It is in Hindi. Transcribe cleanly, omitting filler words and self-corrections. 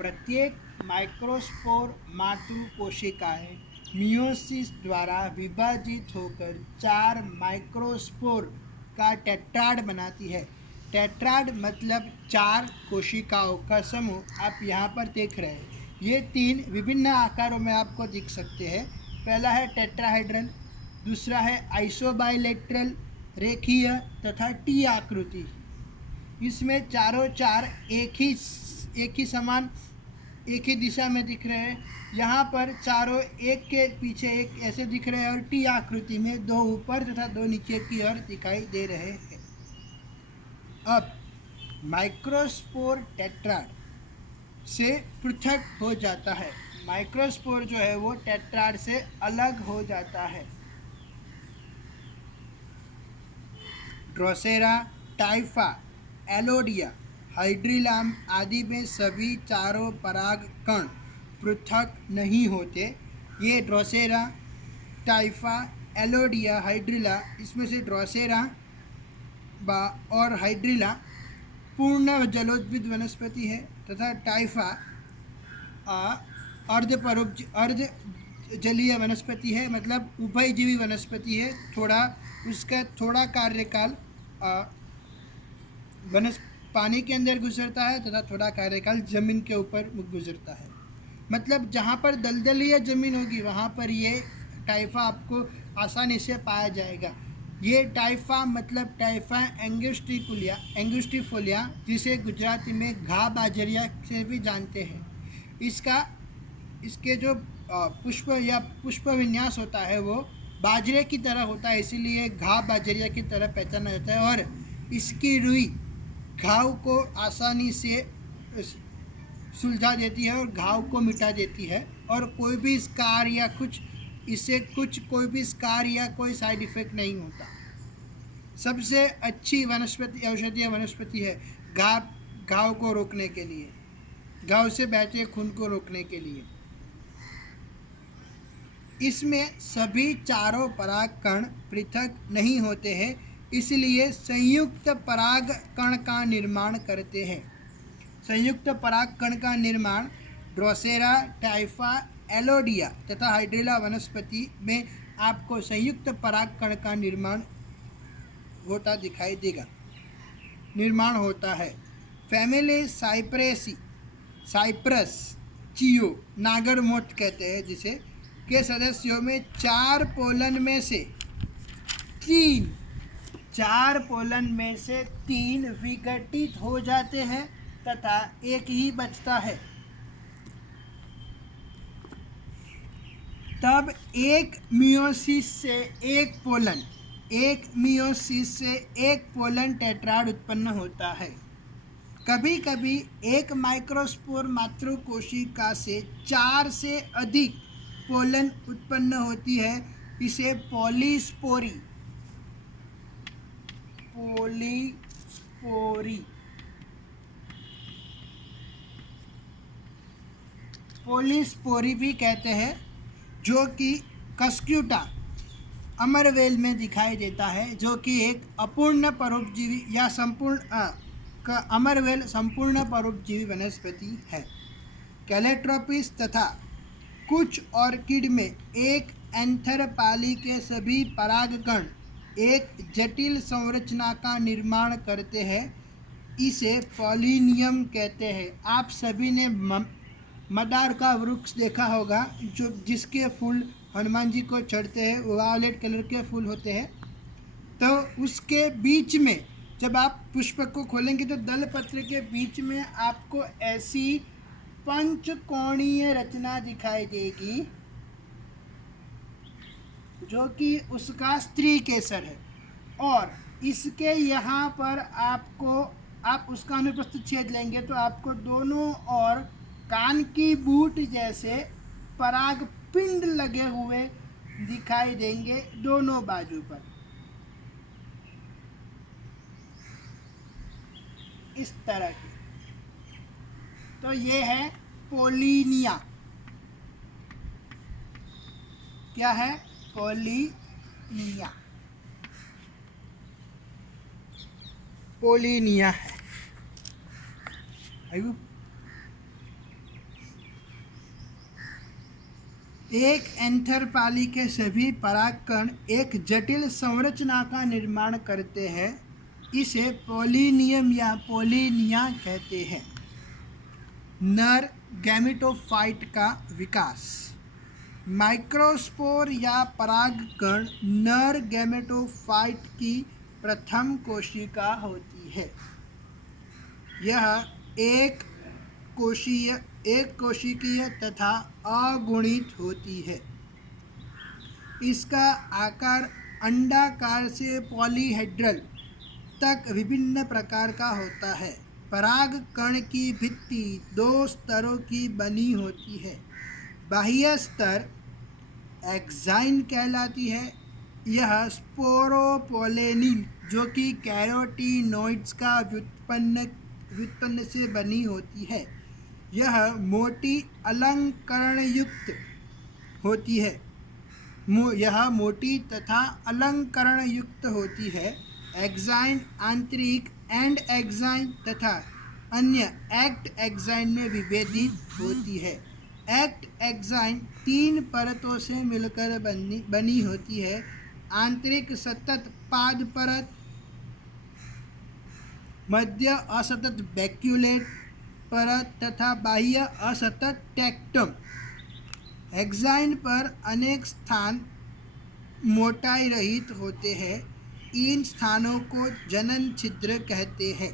प्रत्येक माइक्रोस्पोर मातृ कोशिकाएं मियोसिस द्वारा विभाजित होकर 4 माइक्रोस्पोर का टेट्राड बनाती है। टेट्राड मतलब 4 कोशिकाओं का समूह आप यहाँ पर देख रहे हैं। ये 3 विभिन्न आकारों में आपको दिख सकते हैं। पहला है टेट्राहेड्रल, दूसरा है आइसोबाइलेट्रल रेखीय तथा टी आकृति। इसमें चारों चार एक ही समान एक ही दिशा में दिख रहे हैं। यहाँ पर चारों एक के पीछे एक ऐसे दिख रहे हैं और टी आकृति में 2 ऊपर तथा 2 नीचे की ओर दिखाई दे रहे हैं। अब माइक्रोस्पोर टेट्राड से पृथक हो जाता है। माइक्रोस्पोर जो है वो टेट्राड से अलग हो जाता है। ड्रोसेरा, टाइफा, एलोडिया, हाइड्रिलाम आदि में सभी चारों पराग कण पृथक नहीं होते। ये ड्रोसेरा, टाइफा, एलोडिया, हाइड्रिला, इसमें से ड्रोसेरा और हाइड्रिला पूर्ण जलोद्भिद वनस्पति है तथा टाइफा अर्ध जलीय वनस्पति है, मतलब उभयजीवी वनस्पति है। उसका थोड़ा कार्यकाल पानी के अंदर गुजरता है तथा थोड़ा कार्यकाल जमीन के ऊपर गुजरता है। मतलब जहाँ पर दलदली जमीन होगी वहाँ पर ये टाइफा आपको आसानी से पाया जाएगा। ये टाइफा मतलब टाइफा एंगुस्टिफोलिया, जिसे गुजराती में घा बाजरिया से भी जानते हैं। इसके जो पुष्प विन्यास होता है वो बाजरे की तरह होता है, इसीलिए घा बाजरिया की तरह पहचाना जाता है। और इसकी रुई घाव को आसानी से सुलझा देती है और घाव को मिटा देती है, और कोई भी स्कार या कोई भी स्कार या कोई साइड इफेक्ट नहीं होता। सबसे अच्छी वनस्पति औषधीय वनस्पति है घाव को रोकने के लिए, घाव से बहते खून को रोकने के लिए। इसमें सभी चारों पराग कण पृथक नहीं होते हैं, इसलिए संयुक्त पराग कण का निर्माण करते हैं। संयुक्त पराग कण का निर्माण ड्रोसेरा, टाइफा, एलोडिया तथा हाइड्रिला वनस्पति में आपको संयुक्त पराग कण का निर्माण होता है। फैमिली साइप्रेसी, साइप्रस चियो, नागरमोथ कहते हैं जिसे, के सदस्यों में 4 पोलन में से 3 विघटित हो जाते हैं तथा एक ही बचता है। तब एक मियोसिस से एक पोलन टेट्राड उत्पन्न होता है। कभी कभी एक माइक्रोस्पोर मातृ कोशिका से 4 से अधिक पोलन उत्पन्न होती है। इसे पॉलीस्पोरी भी कहते हैं, जो कि कस्क्यूटा अमरवेल में दिखाई देता है, जो कि एक अपूर्ण परोपजीवी या अमरवेल संपूर्ण परोपजीवी वनस्पति है। कैलेट्रोपिस तथा कुछ ऑर्किड में एक एंथर पाली के सभी परागकण एक जटिल संरचना का निर्माण करते हैं। इसे पॉलिनियम कहते हैं। आप सभी ने मदार का वृक्ष देखा होगा, जिसके फूल हनुमान जी को चढ़ते हैं, वायलेट कलर के फूल होते हैं। तो उसके बीच में जब आप पुष्प को खोलेंगे तो दल पत्र के बीच में आपको ऐसी पंचकोणीय रचना दिखाई देगी, जो कि उसका स्त्री केसर है। और इसके यहाँ पर आप उसका अनुपस्थित छेद लेंगे तो आपको दोनों ओर कान की बूट जैसे पराग पिंड लगे हुए दिखाई देंगे दोनों बाजू पर, इस तरह की। तो ये है पोलिनिया। क्या है? पोलिनिया है। एक एंथर पाली के सभी परागकण एक जटिल संरचना का निर्माण करते हैं। इसे पोलिनियम या पोलिनिया कहते हैं। नर गैमेटोफाइट का विकास। माइक्रोस्पोर या परागकण नर गैमेटोफाइट की प्रथम कोशिका होती है। यह एक कोशिकीय तथा अगुणित होती है। इसका आकार अंडाकार से पॉलीहेड्रल तक विभिन्न प्रकार का होता है। परागकण की भित्ति 2 स्तरों की बनी होती है। बाह्य स्तर एक्साइन कहलाती है। यह स्पोरोपोलेनिन जो कि कैरोटीनॉइड्स का व्युत्पन्न से बनी होती है। यह मोटी अलंकरण युक्त होती है। यह मोटी तथा अलंकरण युक्त होती है। एक्साइन आंतरिक एंड एक्साइन तथा अन्य एक्ट एक्साइन में विभेदित होती है। एक्ट एक्साइन 3 परतों से मिलकर बनी होती है। आंतरिक सतत पाद परत, मध्य असतत बैक्यूलेट परत तथा बाह्य असतत टेक्टम। एक्साइन पर अनेक स्थान मोटाई रहित होते हैं। इन स्थानों को जनन छिद्र कहते हैं।